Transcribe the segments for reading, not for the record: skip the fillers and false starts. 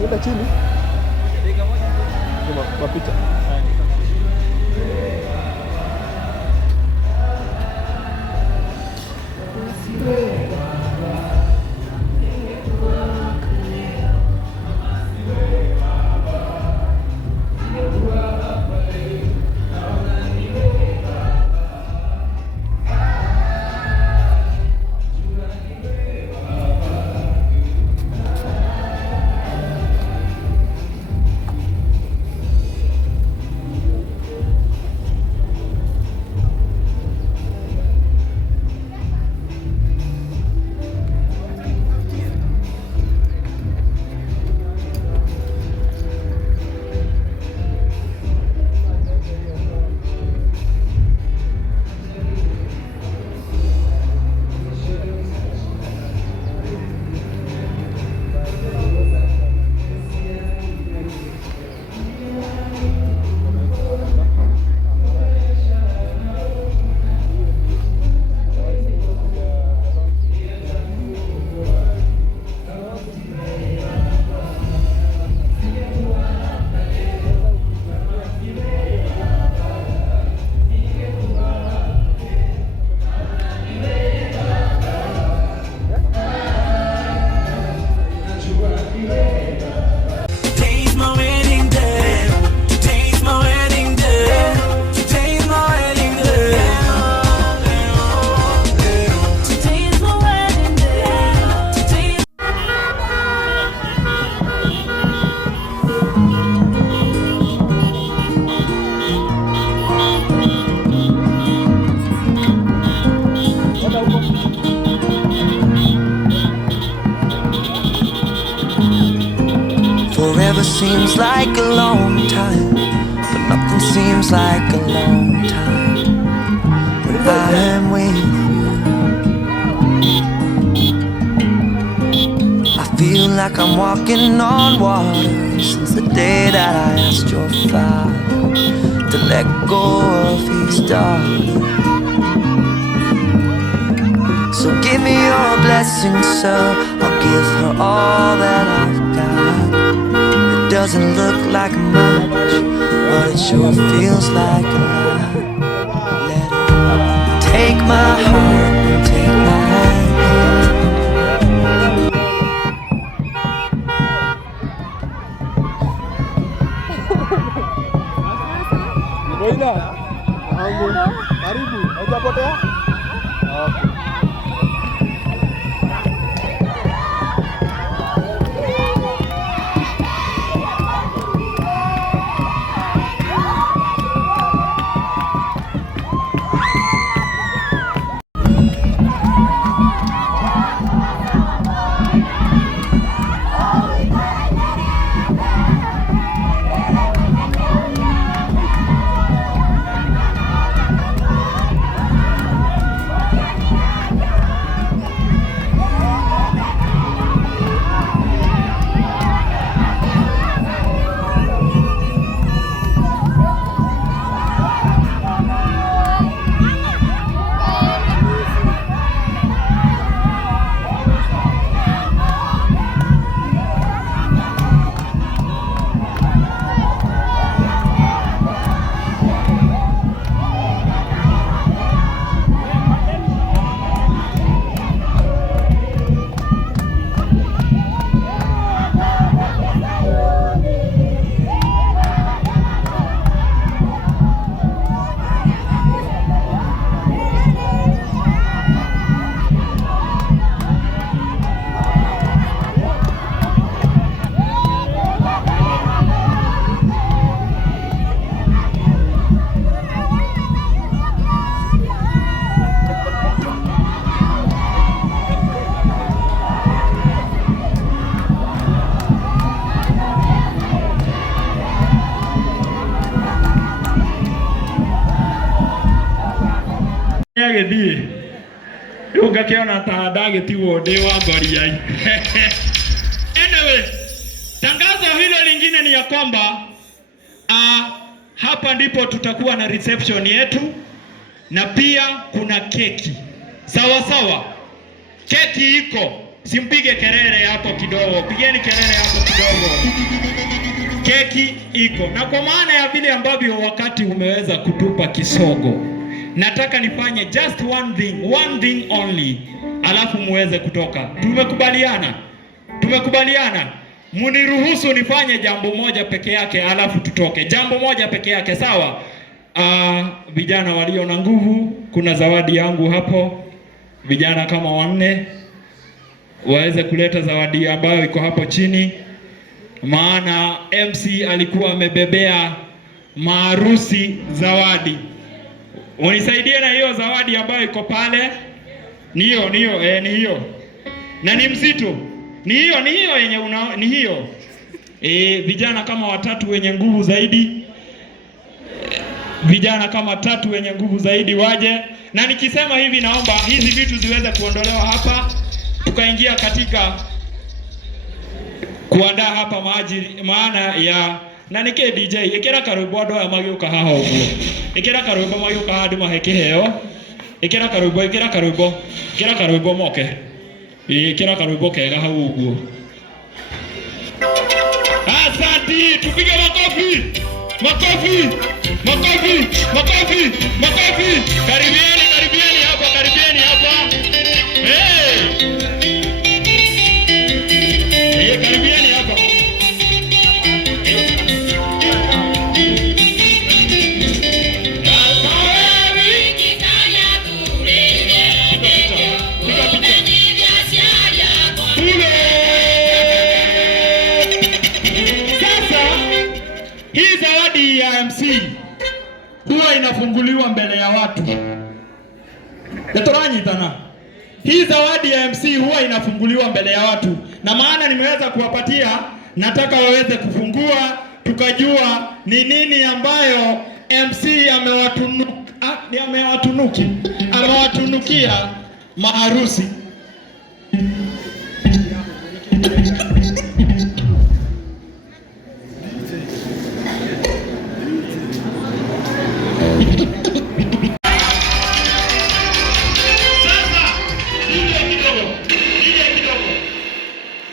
Nenda chini. Kwa picha. Forever seems like a long time, but nothing seems like a long time when I am with you. I feel like I'm walking on water since the day that I asked your father to let go of his daughter. So give me your blessing, sir. I'll give her all that I've got. It doesn't look like much, but it sure feels like a lot. Let her take my heart and take my hand. Boina, karibu, hujapotea? Okay. Agithie riu ngakiona ta ndagitiwo ndi wa Ngoriai. Anyway, tangazo hilo lingine ni ya kwamba hapa ndipo tutakuwa na reception yetu na pia kuna keki. Sawa sawa. Keki iko. Simpige kelele hapo kidogo. Pigeni kelele hapo kidogo. Keki iko. Na kwa maana ya vile ambavyo wakati umeweza kutupa kisogo, nataka nifanye just one thing only, alafu muweze kutoka. Tumekubaliana. Muniruhusu nifanye jambo moja peke yake, alafu tutoke. Jambo moja peke yake, sawa? Vijana walio na nguvu, kuna zawadi yangu hapo. Vijana kama 4 waweze kuleta zawadi ambayo iko hapo chini, maana MC alikuwa amebebea maharusi zawadi. Unisaidie na hiyo zawadi ambayo iko pale. Ni hiyo. Na ni mzito. Ni hiyo yenye ni hiyo. Vijana kama 3 wenye nguvu zaidi. Vijana kama 3 wenye nguvu zaidi waje. Na nikisema hivi naomba hizi vitu ziweze kuondolewa hapa. Tukaingia katika kuandaa hapa maana ya na nike DJ ikira karwimbo ndo ya mageuka haha uguo. Ikira karwimbo mageuka hadi maheke heo. Ikira karwimbo moke. Ikira karwimbo kega hau uguo. Asante, tupige makofi. Karibieni hapa. Karibieni hapa. Hii zawadi ya MC huwa inafunguliwa mbele ya watu. Etoranyitana. Hii zawadi ya MC huwa inafunguliwa mbele ya watu. Na maana nimeweza kuwapatia, nataka waweze kufungua, tukajua ni nini ambayo MC amewatunukia maharusi.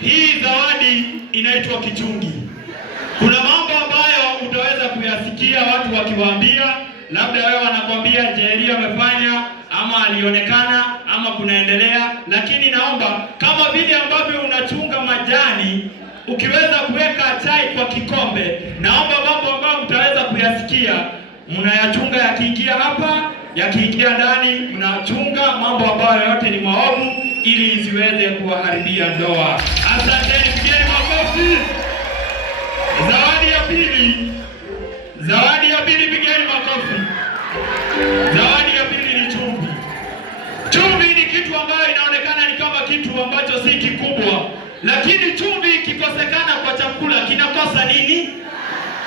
Hii zawadi inaitwa kichungi. Kuna mambo ambayo utaweza kuyasikia watu wakiwaambia, labda wewe wanakwambia Njeri amefanya ama alionekana ama kunaendelea, lakini naomba kama vile ambavyo unachunga majani ukiweza kuweka chai kwa kikombe, naomba mambo ambayo mtaweza kuyasikia mnayachunga yakiingia hapa, yakiingia ndani mnachunga mambo ambayo yote ni maovu ili isiweze kuwaharibia ndoa. Asanteni, pigeni makofi. Zawadi ya pili, pigeni makofi. Zawadi ya pili ni chumvi. Chumvi ni kitu ambayo inaonekana ni kama kitu ambacho si kikubwa, lakini chumvi ikikosekana kwa chakula kinakosa nini?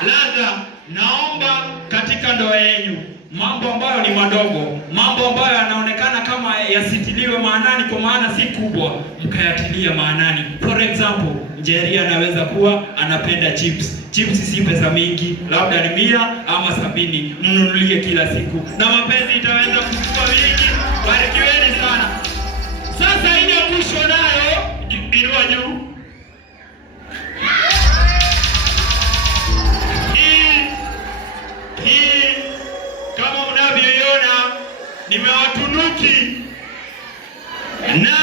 Ladha. Naomba katika ndoa yenu mambo ambayo ni madogo, mambo ambayo yanaonekana kama yasitiliwe maanani kwa maana si kubwa, mkayatilia maanani. For example, Njeri anaweza kuwa anapenda chips. Chips si pesa mingi, labda ni 100 ama 70. Mnunulie kila siku na mapenzi itaweza kukua wingi. Barikiweni sana. Sasa ile mwisho nayo inua juu. Hii kama unavyoiona nimewatunuki na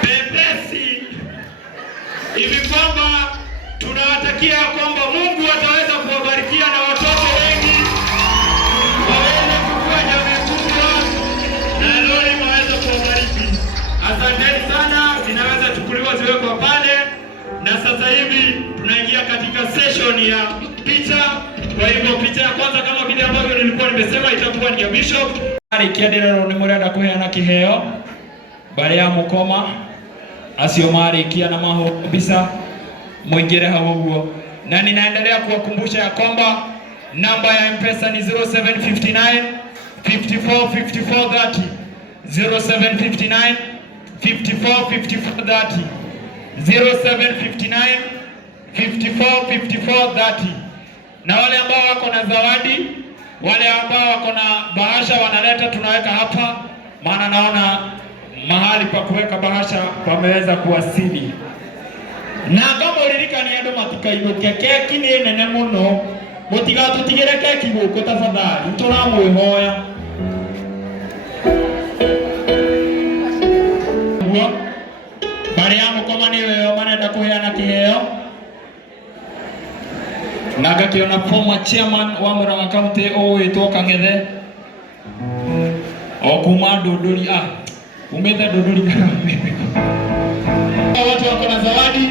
pepesi hivi kwamba tunawatakia kwamba Mungu ataweza kuwabarikia na watoto wengi waweze kukua jamii kubwa na lori waweze kuwabariki. Asanteni sana, zinaweza chukuliwa ziwekwa pale, na sasa hivi tunaingia katika session ya picha. Kwa hivyo picha ya kwanza kama vile ambavyo nilikuwa nimesema itakuwa ni ya Bishop. Ikiendelea ni murenda kuheana kiheo bale ya mukoma asio mari kia na maho kabisa mwingire hawo. Na ninaendelea kuwakumbusha ya kwamba namba ya M-Pesa ni 0759 54 54 30 0759 54 54 30 0759 54 54 30. Na wale ambao wako na zawadi Wale ambao wako na bahasha wanaleta, tunaweka hapa, maana naona mahali pa kuweka bahasha pameweza kuwasili. Na kama ulirikania andu matikaibuke keki ni nene muno, mutigatutigire keki guku tafadhali, turamwihoya. Bari ya mukoma ni wewe manenda kuheana kiheo. Na gakiona former chairman wa Murang'a County owitwo Kang'ethe okuma Ndunduri umeta Ndunduri. Watu wako na zawadi,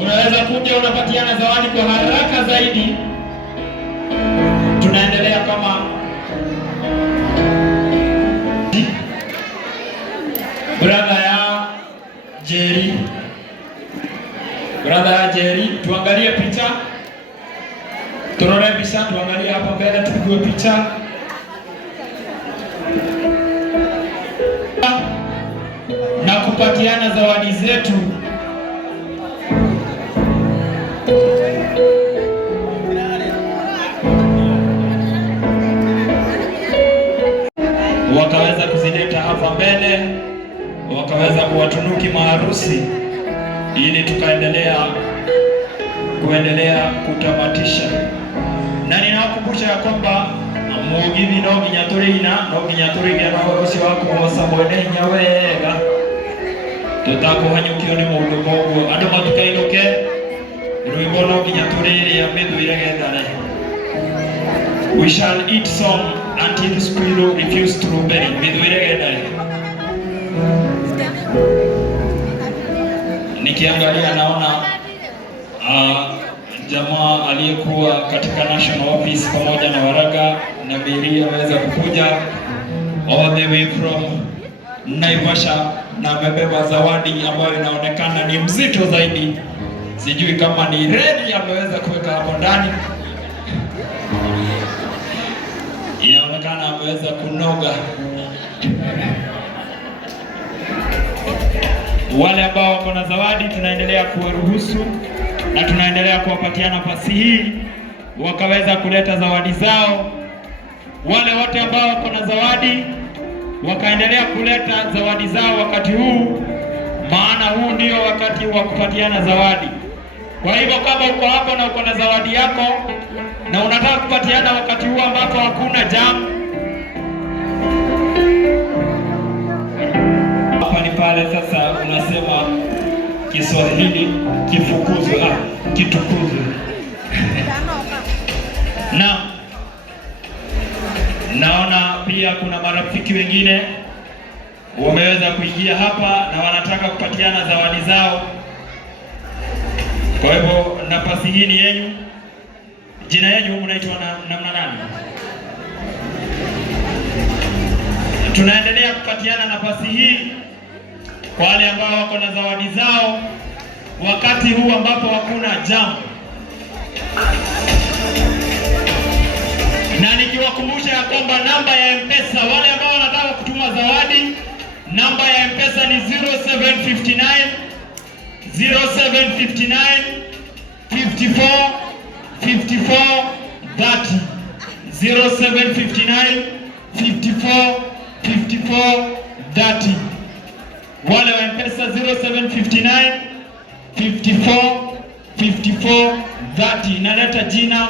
unaweza kuja unapatiana zawadi kwa haraka zaidi. Tunaendelea kama brother ya Jerry, tuangalie picha. Tunaona picha, tuangalie hapa mbele, tupigwe picha. Na kupatiana zawadi zetu. Wakaweza kuzileta hapa mbele, wakaweza kuwatunuki maharusi ili tukaendelea kutamatisha. Na ninawakumbusha ya kwamba mugithi no nginya turina no nginya turigia na ucio wa kuhoca mwene hinya wega tutakuhanyukio ni mundu moguo andu matukainuke rwimbo no nginya turiria mithuire gethane. We shall eat song until squirrel refuse strawberry. Mithuire gethane. Nikiangalia naona jamaa aliyekuwa katika national office pamoja na Waraga na Miri ameweza kukuja all the way from Naivasha na amebeba zawadi ambayo inaonekana ni mzito zaidi. Sijui kama ni redi ameweza kuweka hapo ndani. Inaonekana ameweza kunoga. Wale ambao wako na zawadi tunaendelea kuwaruhusu na tunaendelea kuwapatia nafasi hii wakaweza kuleta zawadi zao. Wale wote ambao wako na zawadi wakaendelea kuleta zawadi zao wakati huu, maana huu ndio wakati wa kupatiana zawadi. Kwa hivyo kama uko hapo na uko na zawadi yako na unataka kupatiana wakati huu ambapo hakuna jam, hapa ni pale sasa unasema Kiswahili kifukuzwe, kitukuzwe. Na naona pia kuna marafiki wengine wameweza kuingia hapa na wanataka kupatiana zawadi zao. Kwa hivyo nafasi hii ni yenu. Jina yenu mnaitwa namna nani? Tunaendelea kupatiana nafasi hii kwa wale ambao wako na zawadi zao wakati huu ambapo hakuna jambo. Na nikiwakumbusha ya kwamba namba ya M-Pesa, wale ambao wanataka kutuma zawadi, namba ya M-Pesa ni 0759 54 54 30. 0759 54 54 30. Wale wa M-Pesa 0759 54 54 30. Naleta jina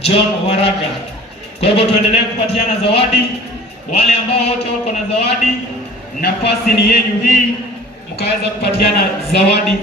John Waraga. Kwa hivyo tuendelee kupatiana zawadi. Wale ambao wote wako na zawadi, nafasi ni yenu hii, mkaweza kupatiana zawadi.